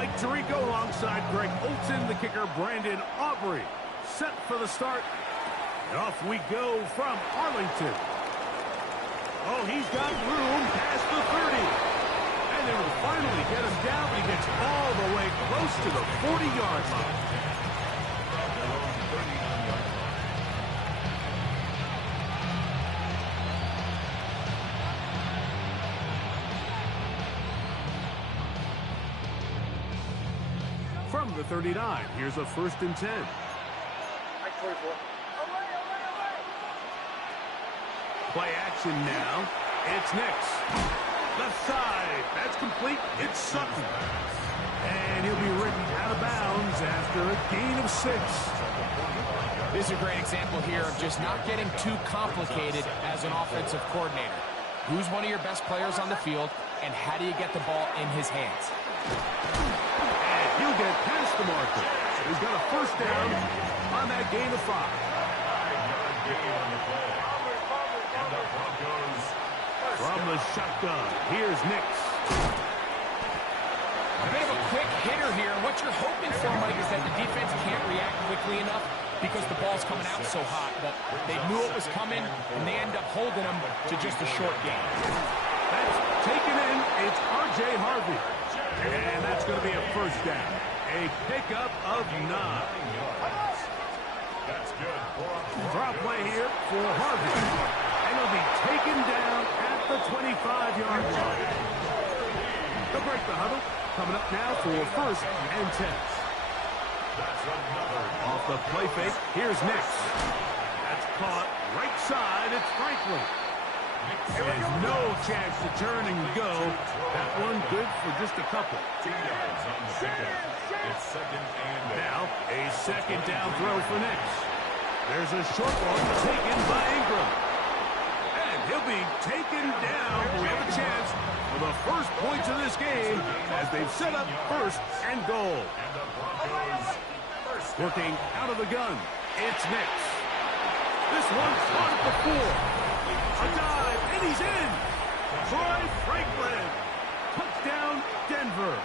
Mike Tirico alongside Greg Olson, the kicker Brandon Aubrey. Set for the start. And off we go from Arlington. Oh, he's got room past the 30. And they will finally get him down, but he gets all the way close to the 40-yard line. From the 39, here's a 1st and 10. Play action now. It's Nix. Left side. That's complete. It's Sutton. And he'll be written out of bounds after a gain of 6. This is a great example here of just not getting too complicated as an offensive coordinator. Who's one of your best players on the field, and how do you get the ball in his hands? And he'll get past the marker. He's got a 1st down on that gain of 5. From the shotgun, here's Nix. A bit of a quick hitter here. What you're hoping for, Mike, is that the defense can't react quickly enough because the ball's coming out so hot. But they knew it was coming, and they end up holding them to just a short game. That's taken in. It's R.J. Harvey. And that's going to be a 1st down. A pickup of 9. That's good. Drop play here for Harvey. And he'll be taken down at the 25-yard line. They'll break the huddle. Coming up now for 1st and 10. Off the play fake, here's Nix. That's caught right side. It's Franklin. There's no chance to turn and go. That one good for just a couple. 2 yards on the pickup. It's 2nd and now a 2nd down throw for Nix. There's a short one taken by Ingram. And he'll be taken down. We have a chance for the first points of this game as they've set up 1st and goal. Working out of the gun. It's Nix. This one's caught at the 4. A dive, and he's in. Troy Franklin. Touchdown, Denver.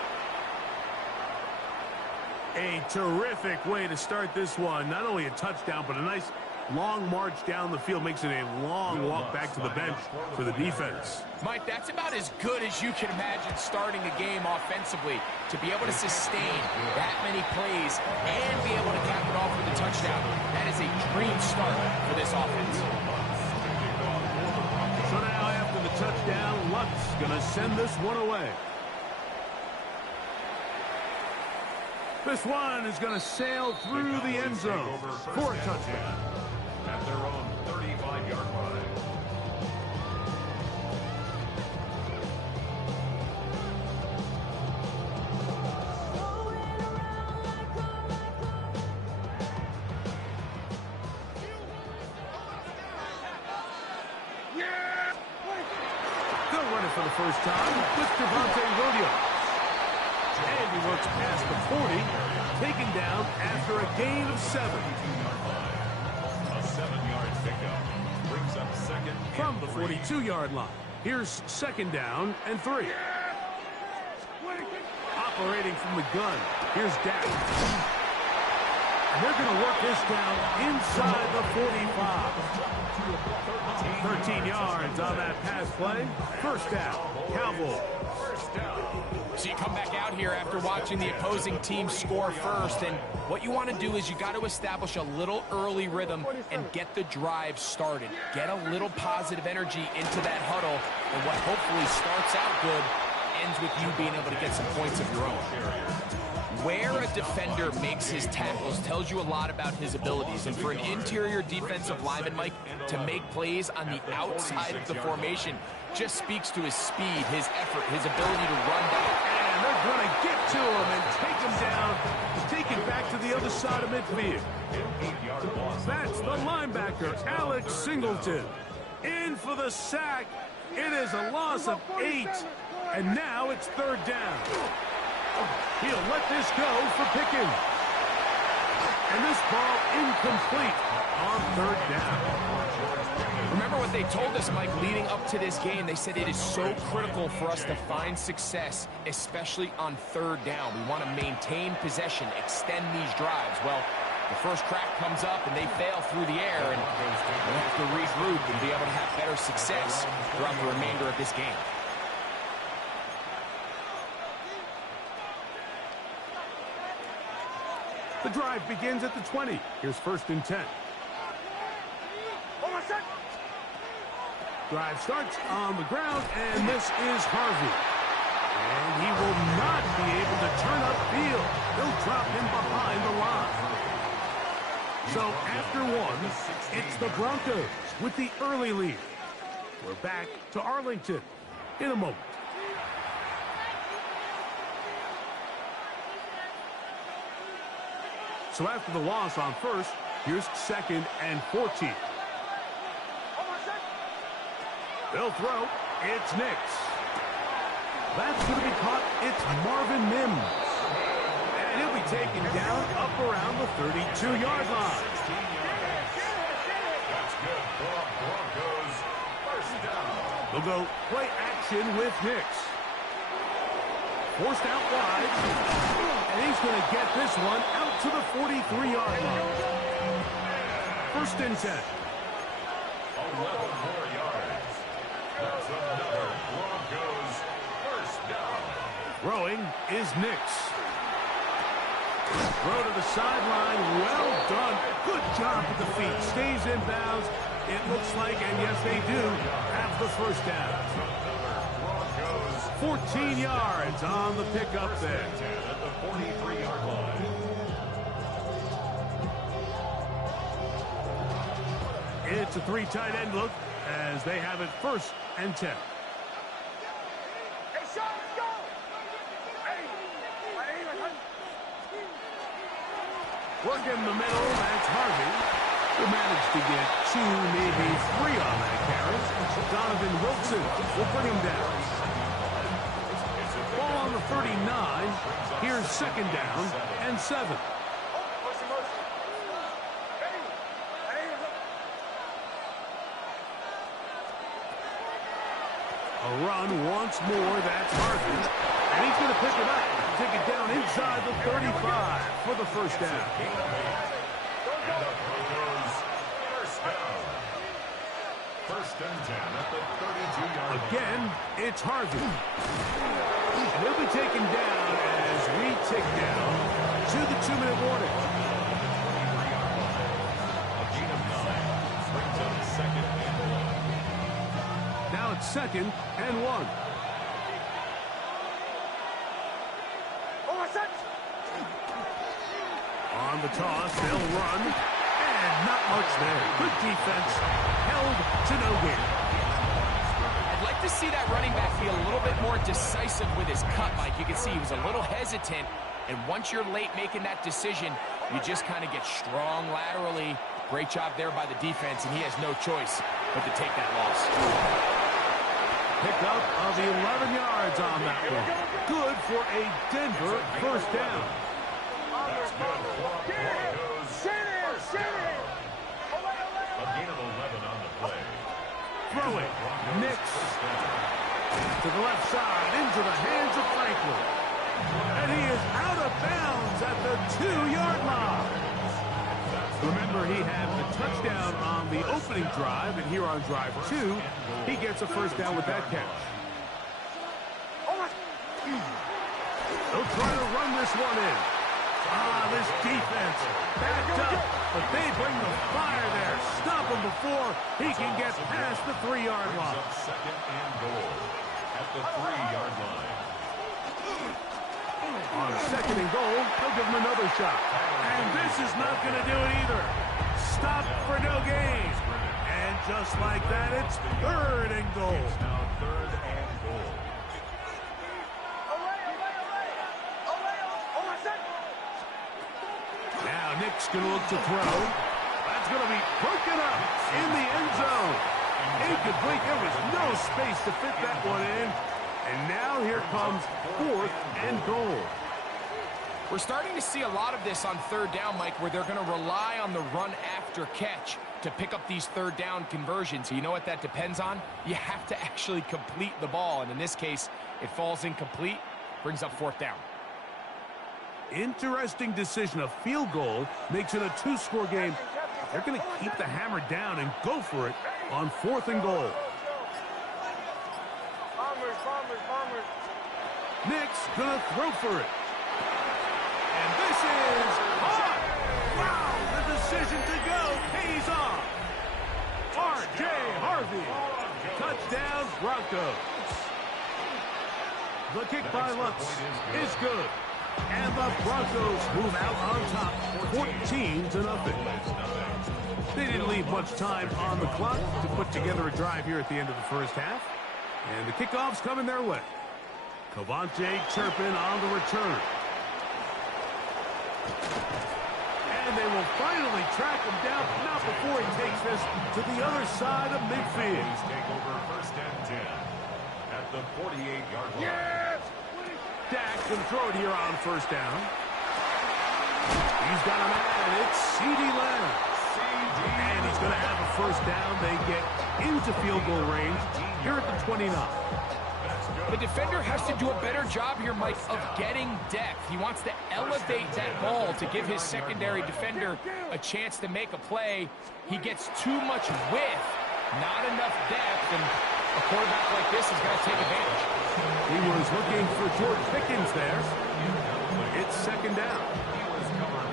A terrific way to start this one. Not only a touchdown, but a nice long march down the field. Makes it a long walk back to the bench for the defense. Mike, that's about as good as you can imagine starting a game offensively. To be able to sustain that many plays and be able to cap it off with a touchdown, that is a dream start for this offense. So now after the touchdown, Luck's going to send this one away. This one is going to sail through the end zone for a touchdown. At their own 35-yard line. They'll run it for the first time with Devontae Williams. And he works past the 40, taken down after a gain of 7. A 7-yard pickup brings up 2nd From the 42-yard line, here's 2nd down and 3. Operating from the gun, here's Dak. And they're going to work this down inside the 45. 13 yards on that pass play. 1st down, Cowboys. So you come back out here after watching the opposing team score first, and what you want to do is you got to establish a little early rhythm and get the drive started. Get a little positive energy into that huddle, and what hopefully starts out good ends with you being able to get some points of your own. Where a defender makes his tackles tells you a lot about his abilities, and for an interior defensive lineman, Mike, to make plays on the outside of the formation just speaks to his speed, his effort, his ability to run down. And they're going to get to him and take him down, take it back to the other side of midfield. That's the linebacker, Alex Singleton. In for the sack. It is a loss of 8, and now it's 3rd down. He'll let this go for Pickens. And this ball incomplete on 3rd down. Remember remember what they told us, Mike, leading up to this game. They said it is so critical for us to find success, especially on third down. We want to maintain possession, extend these drives. Well, the first crack comes up and they fail through the air, and we'll have to regroup and be able to have better success throughout the remainder of this game. The drive begins at the 20. Here's 1st and 10. Drive starts on the ground, and this is Harvey. And he will not be able to turn upfield. They'll drop him behind the line. So after one, it's the Broncos with the early lead. We're back to Arlington in a moment. So after the loss on first, here's 2nd and 14. They'll throw. It's Nix. That's going to be caught. It's Marvin Mims. And he'll be taken down up around the 32-yard line. They'll go play action with Nix. Forced out wide. And he's going to get this one out to the 43-yard line. 1st and 10. 11 more yards. That's another Broncos first down. Throwing is Nix. Throw to the sideline. Well done. Good job with the feet. Stays in bounds. It looks like, and yes, they do, have the first down. 14 yards on the pickup there. At the 43-yard line. It's a 3 tight end look as they have it 1st and 10. Work in the middle, that's Harvey, who managed to get 2, maybe 3 on that carry. Donovan Wilson will bring him down. Ball on the 39. Here's 2nd down and 7. A run once more, that's Harvey. And he's going to pick it up. Take it down inside the 35 for the first down. And the Broncos first down. 1st and 10 at the 32-yard line. Again, it's Harvey. And he'll be taken down as we tick down to the 2-minute warning. A gain of 9 brings up 2nd and 1. Now it's 2nd and 1. On the toss, they'll run. And not much there. Good defense. Held to no gain. I'd like to see that running back be a little bit more decisive with his cut, Mike. You can see he was a little hesitant, and once you're late making that decision, you just kind of get strong laterally. Great job there by the defense, and he has no choice but to take that loss. Pick up of the 11 yards on that one. Good for a Denver first down. That's good for Broncos first down. A gain of 11 on the play. Throw it. Nix. To the left side, into the hands of Franklin. And he is out of bounds at the 2-yard line. Remember, he had the touchdown on the opening drive, and here on drive 2, he gets a first down with that catch. They'll try to run this one in. This defense backed up, but they bring the fire there. Stop him before he can get past the 3-yard line. 2nd and goal at the 3-yard line. On 2nd and goal, they'll give him another shot. And this is not going to do it either. Stop for no gain. And just like that, it's 3rd and goal. It's now 3rd and goal. Now Nick's going to look to throw. That's going to be broken up in the end zone. Incomplete. There was no space to fit that one in. And now here comes 4th and goal. We're starting to see a lot of this on third down, Mike, where they're going to rely on the run after catch to pick up these third down conversions. You know what that depends on? You have to actually complete the ball, and in this case, it falls incomplete, brings up fourth down. Interesting decision. A field goal makes it a two-score game. They're going to keep the hammer down and go for it on 4th and goal. Bombers. Nick's going to throw for it. And this is hot. Wow, the decision to go pays off. R.J. Harvey. Touchdown, Broncos. The kick by Lutz is good. And the Broncos move out on top, 14-0. They didn't leave much time on the clock to put together a drive here at the end of the first half. And the kickoff's coming their way. Cavante Turpin on the return. And they will finally track him down, not before he takes this to the other side of midfield. Take over 1st and 10 at the 48-yard line. Yes! Dak can throw it here on 1st down. He's got a man. It's CeeDee Lamb. And he's going to have a 1st down. They get into field goal range here at the 29. The defender has to do a better job here, Mike, of getting depth. He wants to elevate that ball to give his secondary defender a chance to make a play. He gets too much width, not enough depth, and a quarterback like this is going to take advantage. He was looking for George Pickens there. It's 2nd down.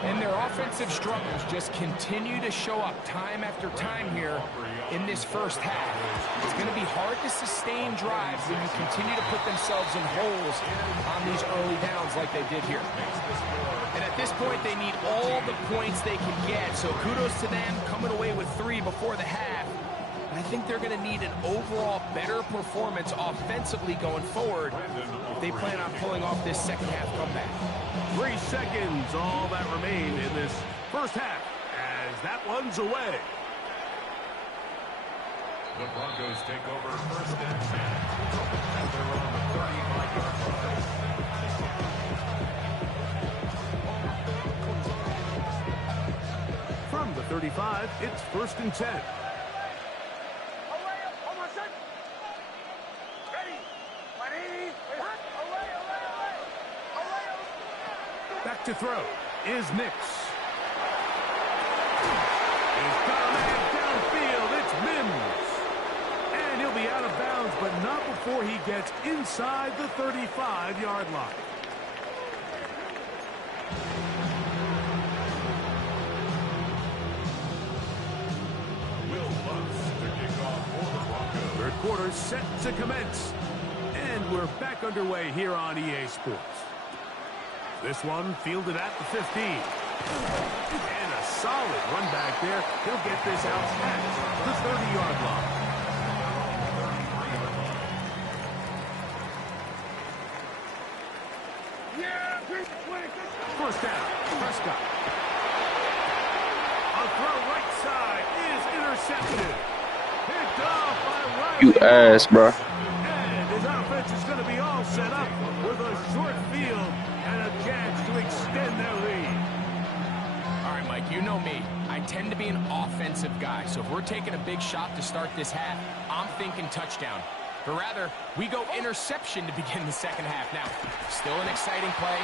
And their offensive struggles just continue to show up time after time here in this first half. It's going to be hard to sustain drives when you continue to put themselves in holes on these early downs like they did here. And at this point, they need all the points they can get. So kudos to them coming away with 3 before the half. I think they're going to need an overall better performance offensively going forward if they plan on pulling off this second half comeback. 3 seconds, all that remain in this first half, as that one's away. The Broncos take over 1st and 10 at their own 35-yard line. From the 35, it's 1st and 10. Back to throw is Nix. He's got a man downfield. It's Mims. And he'll be out of bounds, but not before he gets inside the 35-yard line. Will Lutz to kick off for the Broncos. Third quarter set to commence. And we're back underway here on EA Sports. This one fielded at the 15. And a solid run back there. He'll get this out at the 30-yard line. First down, Prescott. A throw right side is intercepted. Picked off by Riley. You ass, bro. And his offense is going to be all set up with a short field and a chance to extend their lead. All right, Mike, you know me. I tend to be an offensive guy, so if we're taking a big shot to start this half, I'm thinking touchdown. But rather, we go interception to begin the second half. Now, still an exciting play.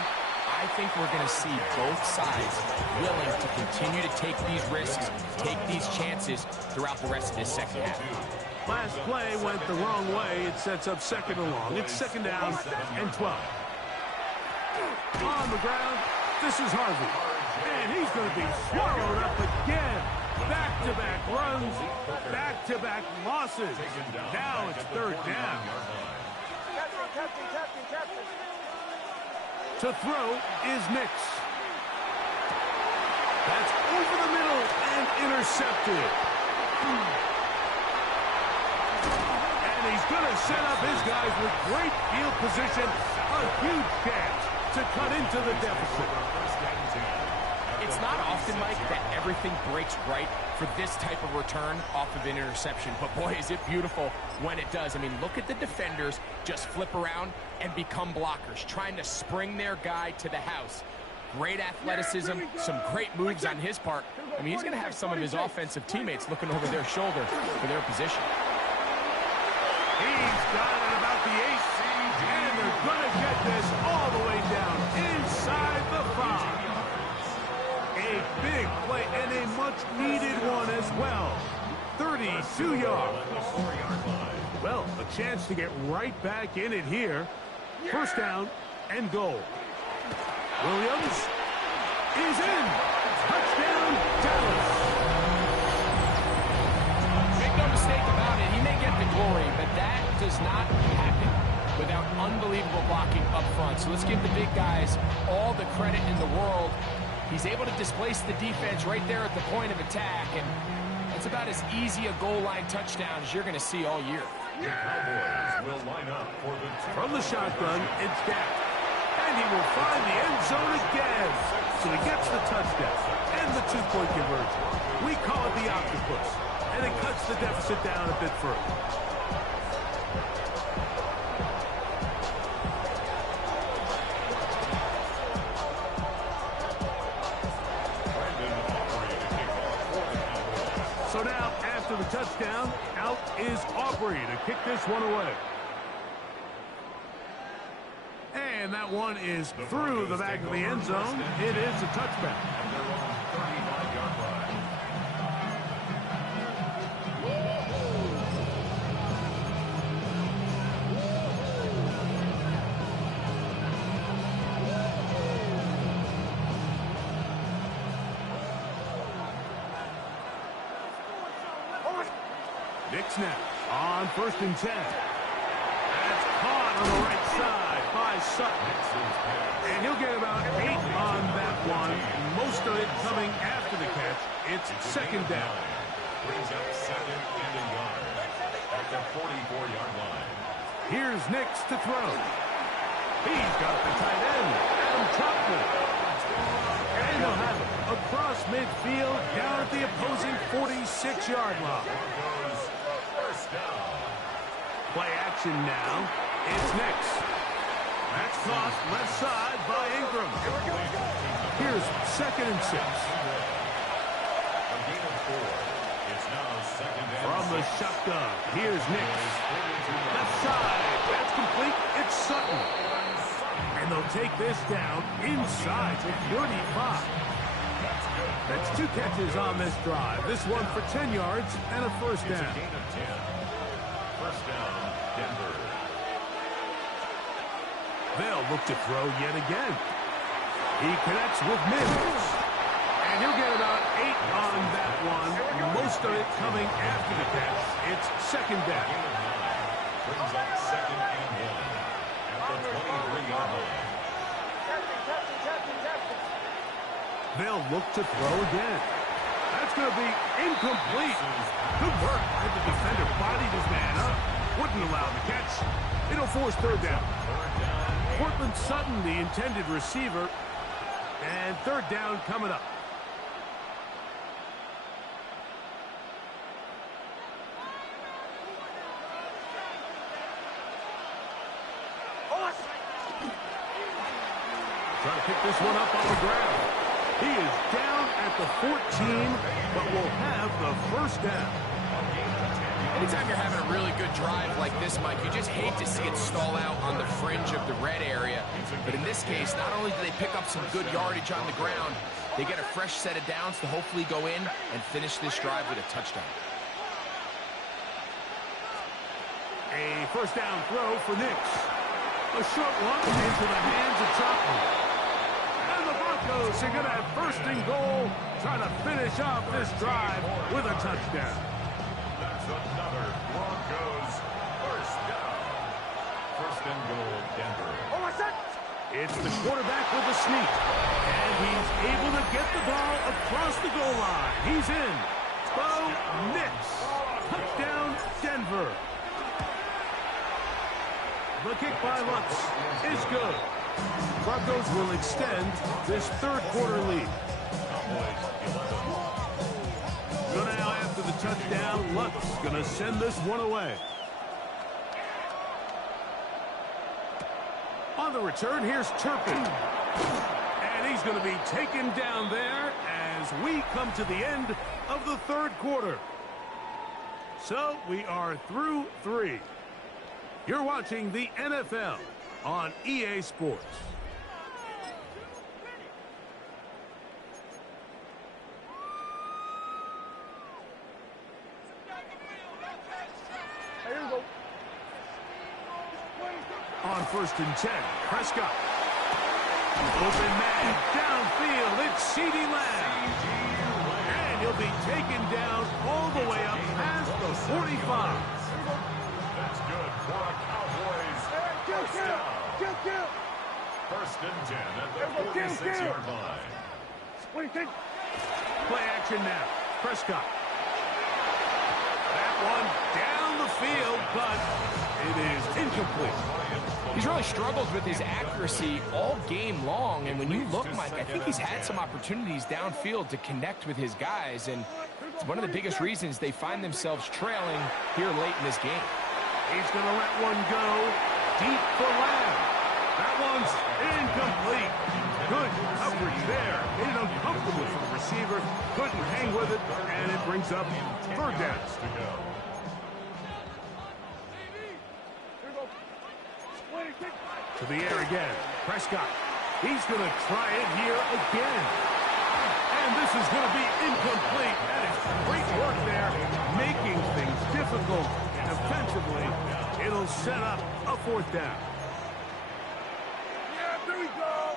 I think we're going to see both sides willing to continue to take these risks, take these chances throughout the rest of this second half. Last play went the wrong way. It sets up 2nd and long. It's 2nd down and 12. On the ground, this is Harvey. And he's going to be swallowed up again. Back-to-back runs, back-to-back losses. Now it's 3rd down. To throw is Nix. That's over the middle and intercepted. And he's going to set up his guys with great field position. A huge chance to cut into the deficit. It's not often, Mike, that everything breaks right for this type of return off of an interception. But boy, is it beautiful when it does. I mean, look at the defenders just flip around and become blockers, trying to spring their guy to the house. Great athleticism, some great moves on his part. I mean, he's going to have some of his offensive teammates looking over their shoulder for their position. He's got it about the 8, and they're going to get this all the way down inside the 5. A big play and a much-needed one as well. 32 yards. Well, a chance to get right back in it here. First down and goal. Williams is in. Touchdown, Dallas. Make no mistake about it, he may get the glory, but that does not happen without unbelievable blocking up front. So let's give the big guys all the credit in the world. He's able to displace the defense right there at the point of attack, and it's about as easy a goal line touchdown as you're going to see all year. The Cowboys will line up for the From the shotgun, it's Dak. And he will find the end zone again. So he gets the touchdown and the 2-point conversion. We call it the octopus. And it cuts the deficit down a bit further. So now, after the touchdown, out is Aubrey to kick this one away. And that one is through the back of the end zone. It is a touchback. And they're on 35-yard line. Nick snap on 1st and 10. That's caught on the right side by Sutton. And he'll get about 8 on that one. Most of it coming after the catch. It's 2nd down. Brings up 2nd and a yard at the 44-yard line. Here's Nix to throw. He's got the tight end, Adam Troutman. And he'll have it across midfield down at the opposing 46-yard line. First down. Play action now. It's Nix. That's caught left side by Ingram. Here's 2nd and 6. A gain of 4. It's now 2nd and From the 6. shotgun, here's Nix. Left side. That's complete. It's Sutton. And they'll take this down inside the 35. That's 2 catches on this drive. This one for 10 yards and a first It's a down. gain of 10. First down, Denver. They'll look to throw yet again. He connects with Mims. And he'll get about 8 on that one. Most of it coming after the catch. It's 2nd down. Gain of 9. Brings up 2nd and 1 at the 23-yard line. They'll look to throw again. That's going to be incomplete. Good work by the defender. Bodied his man up. Wouldn't allow the catch. It'll force 3rd down. Cortland Sutton, the intended receiver. And 3rd down coming up. Trying to pick this one up on the ground. He is down at the 14, but will have the first down. Anytime you're having a really good drive like this, Mike, you just hate to see it stall out on the fringe of the red area. But in this case, not only do they pick up some good yardage on the ground, they get a fresh set of downs to hopefully go in and finish this drive with a touchdown. A first down throw for Nix. A short one into the hands of Troutman. And the Broncos are going to have 1st and goal, trying to finish off this drive with a touchdown. That's another Broncos first down. 1st and goal, Denver. It's the quarterback with the sneak. And he's able to get the ball across the goal line. He's in. Bo Nix. Touchdown, Denver. The kick by Lutz is good. Broncos will extend this 3rd quarter lead. So now after the touchdown, Lutz going to send this one away. On the return, here's Turpin. And he's going to be taken down there as we come to the end of the third quarter. So we are through 3. You're watching the NFL on EA Sports. On 1st and 10, Prescott. Open man, downfield, it's CeeDee Lamb. And he'll be taken down all the way up past the 45. That's good for a Cowboys first down. 1st and 10 at the 46-yard line. Play action now. Prescott. That one down the field, but it is incomplete. He's really struggled with his accuracy all game long, and when you look, Mike, I think he's had some opportunities downfield to connect with his guys, and it's one of the biggest reasons they find themselves trailing here late in this game. He's going to let one go deep for Lamb. That one's incomplete. Good coverage there. Made it uncomfortable for the receiver. Couldn't hang with it, and it brings up 3rd down. To the air again. Prescott. He's going to try it here again. And this is going to be incomplete. That is great work there, making things difficult. Defensively, it'll set up a 4th down. Yeah, there we go.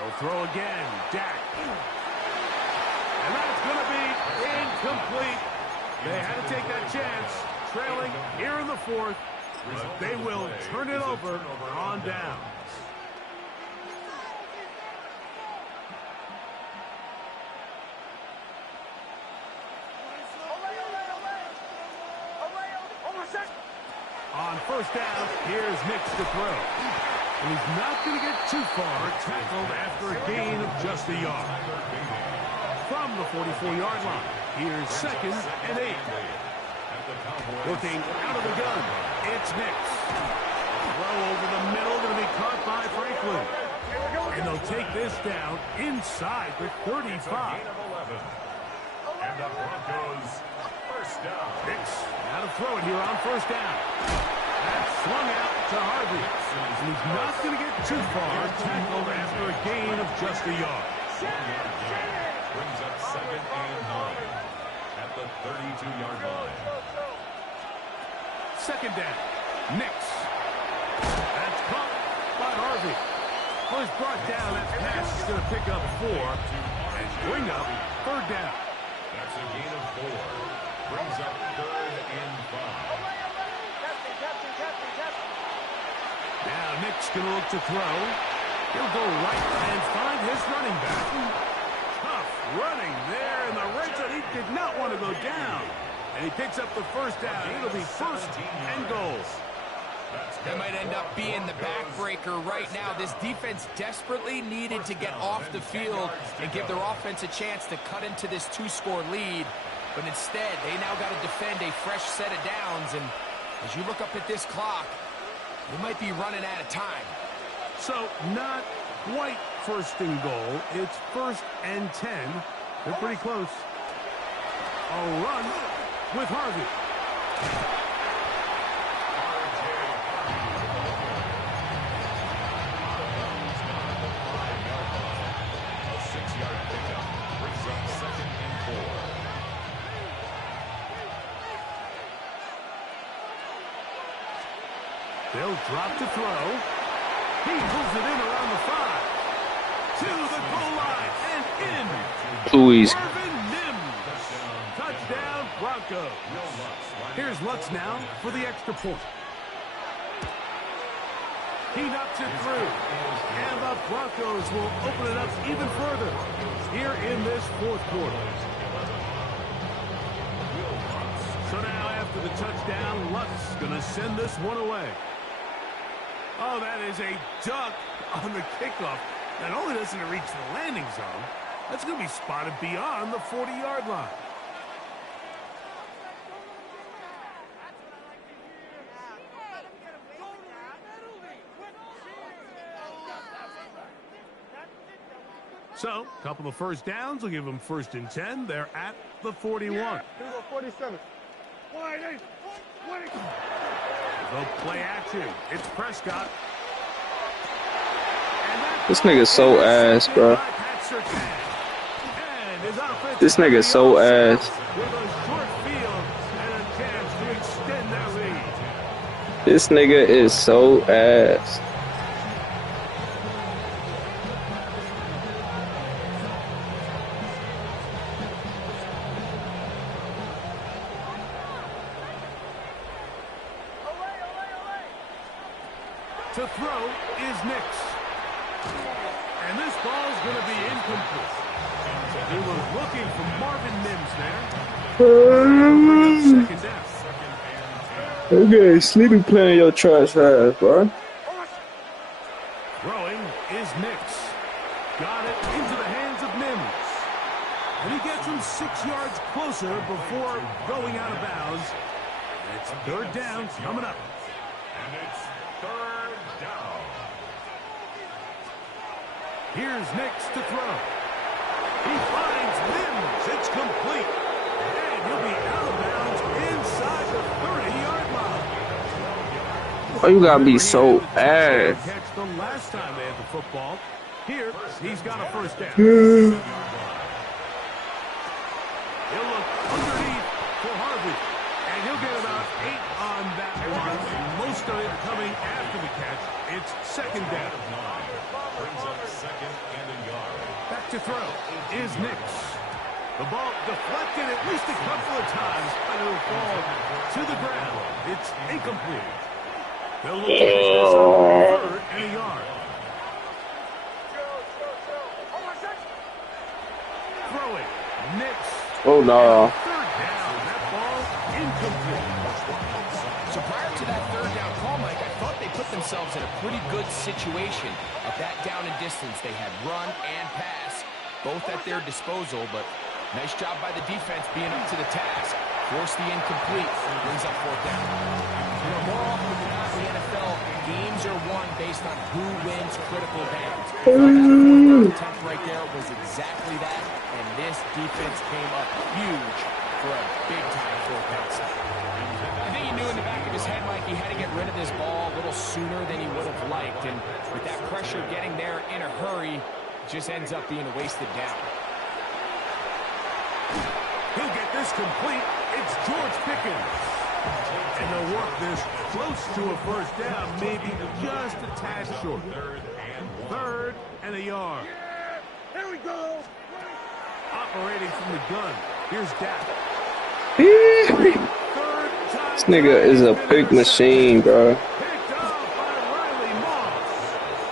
They'll throw again. Dak. And that's going to be incomplete. They had to take that chance. Trailing here in the 4th. They will turn it over on down. On 1st down, here's Nix to throw. And he's not going to get too far, tackled after a gain of just a yard. From the 44-yard line, here's 2nd and 8. Looking out of the gun, it's Nix. Throw over the middle, going to be caught by Franklin. And they'll take this down inside the 35. And the Broncos first down. Nix, now to throw it here on 1st down. That's swung out to Harvey. And he's not going to get too far, tackled after a gain of just a yard. Brings up 2nd and 9 at the 32-yard line. 2nd down. Nix. That's caught by Harvey. Well, he's brought down. That pass is going to pick up 4 and bring up 3rd down. That's a gain of 4. Brings up 3rd and 5. Now Nick's going to look to throw. He'll go right and find his running back. Tough running there in the red zone. He did not want to go down. And he picks up the 1st down. It'll be 1st and goal. That might end up being the backbreaker right now. This defense desperately needed to get off the field and give their offense a chance to cut into this 2-score lead. But instead, they now got to defend a fresh set of downs. And as you look up at this clock, they might be running out of time. So not quite 1st and goal. It's 1st and 10. They're pretty close. A run with Harvey. They'll drop to throw. He pulls it in around the 5. To the goal line and in. Please. Marvin Mims. Touchdown, Broncos. Here's Lutz now for the extra point. He knocks it through. And the Broncos will open it up even further here in this 4th quarter. So now after the touchdown, Lutz going to send this one away. Oh, that is a duck on the kickoff. Not only doesn't it reach the landing zone, that's going to be spotted beyond the 40-yard line. So, a couple of first downs will give them 1st and 10. They're at the 41. Here we go, 47. They'll play action. It's Prescott. This nigga's so ass, bro. This nigga's so ass. This nigga is so ass. To throw is Nix. And this ball's going to be incomplete. He was looking for Marvin Mims there. Second down. Okay, sleepy playing your trash ass, bro. Throwing is Nix. Got it into the hands of Mims. And he gets him 6 yards closer before going out of bounds. It's 3rd down coming up. And it's 3rd down. Here's Nix to throw. He finds Mims. It's complete. And he'll be out of bounds inside the 30-yard line. Why you gotta be so ass? Catch the last time they had the football. Here, he's got a 1st down. He'll look underneath for Harvey. And he'll get about 8 on that one. Most of it coming after the catch. It's 2nd down. Brings up 2nd and a yard. Back to throw is Nix. The ball deflected at least a couple of times, but it will fall to the ground. It's incomplete. They'll look to catch this on 3rd and a yard. Throwing, Nix. Oh no. 3rd down. That ball incomplete. So prior to that 3rd down call, Mike, I thought they put themselves in a pretty good situation at that down and distance. They had run and pass, both at their disposal, but nice job by the defense being up to the task. Force the incomplete, brings up 4th down. You know, more often than not in the NFL, games are won based on who wins critical downs. That 4th attempt right there was exactly that, and this defense came up huge for a big-time 4th down stop. I think he knew in the back of his head, Mike, he had to get rid of this ball a little sooner than he would have liked, and with that pressure getting there in a hurry, it just ends up being a wasted down. He'll get this complete. It's George Pickens. And they'll work this close to a 1st down, maybe just a tad short. 3rd and a yard. Here we go. Operating from the gun. Here's Dak. This nigga is a big machine, bro. Picked off by Riley Moss.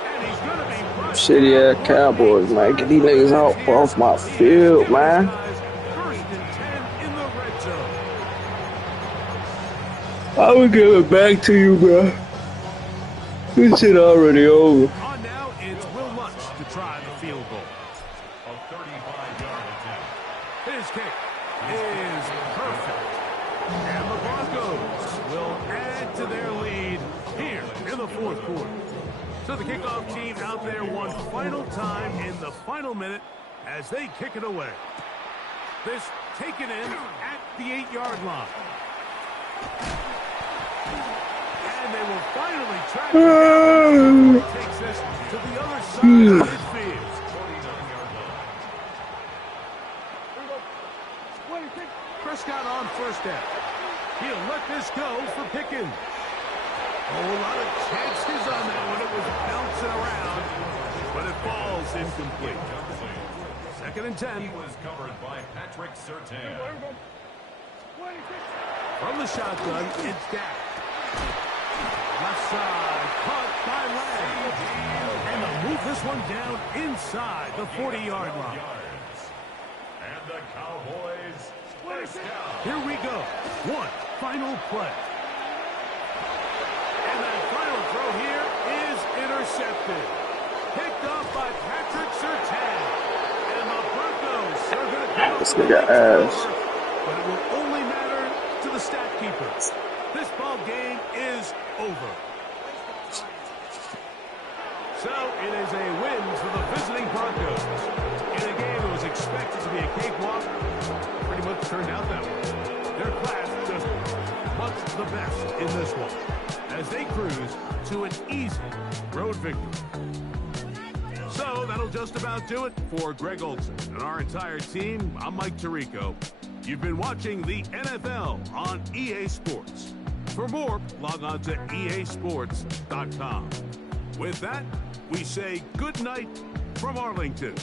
And he's going to be rushed. Shitty ass Cowboys, man. Get these niggas off my field, man. 1st and 10 in the red zone. I will give it back to you, bro. This shit already over. On now, it's Will Lutz to try the field goal. A 35-yard attempt. His kick is perfect. And the Broncos will add to their lead here in the 4th quarter. So the kickoff team out there one final time in the final minute as they kick it away. This taken in at the 8-yard line. And they will finally track it down. It takes this to the other side of midfield. 49-yard line. Prescott on 1st down. He'll let this go for Pickens. Oh, a lot of chances on that one. It was bouncing around, but it falls incomplete. 2nd and 10. He was covered by Patrick Surtain. From the shotgun, it's Dak. Left side, caught by Lamb. And they'll move this one down inside the 40-yard line. And the Cowboys first down. Here we go. One final play. And that final throw here is intercepted. Picked off by Patrick Surtain. And the Broncos are going to come up This with nigga a ass. score, but it will only matter to the stat keeper. This ball game is over. So it is a win for the visiting Broncos. In a game that was expected to be a cakewalk, pretty much turned out that way. Their class just much the best in this one as they cruise to an easy road victory. So that'll just about do it for Greg Olsen and our entire team. I'm Mike Tirico. You've been watching the NFL on EA Sports. For more, log on to easports.com. With that, we say good night from Arlington.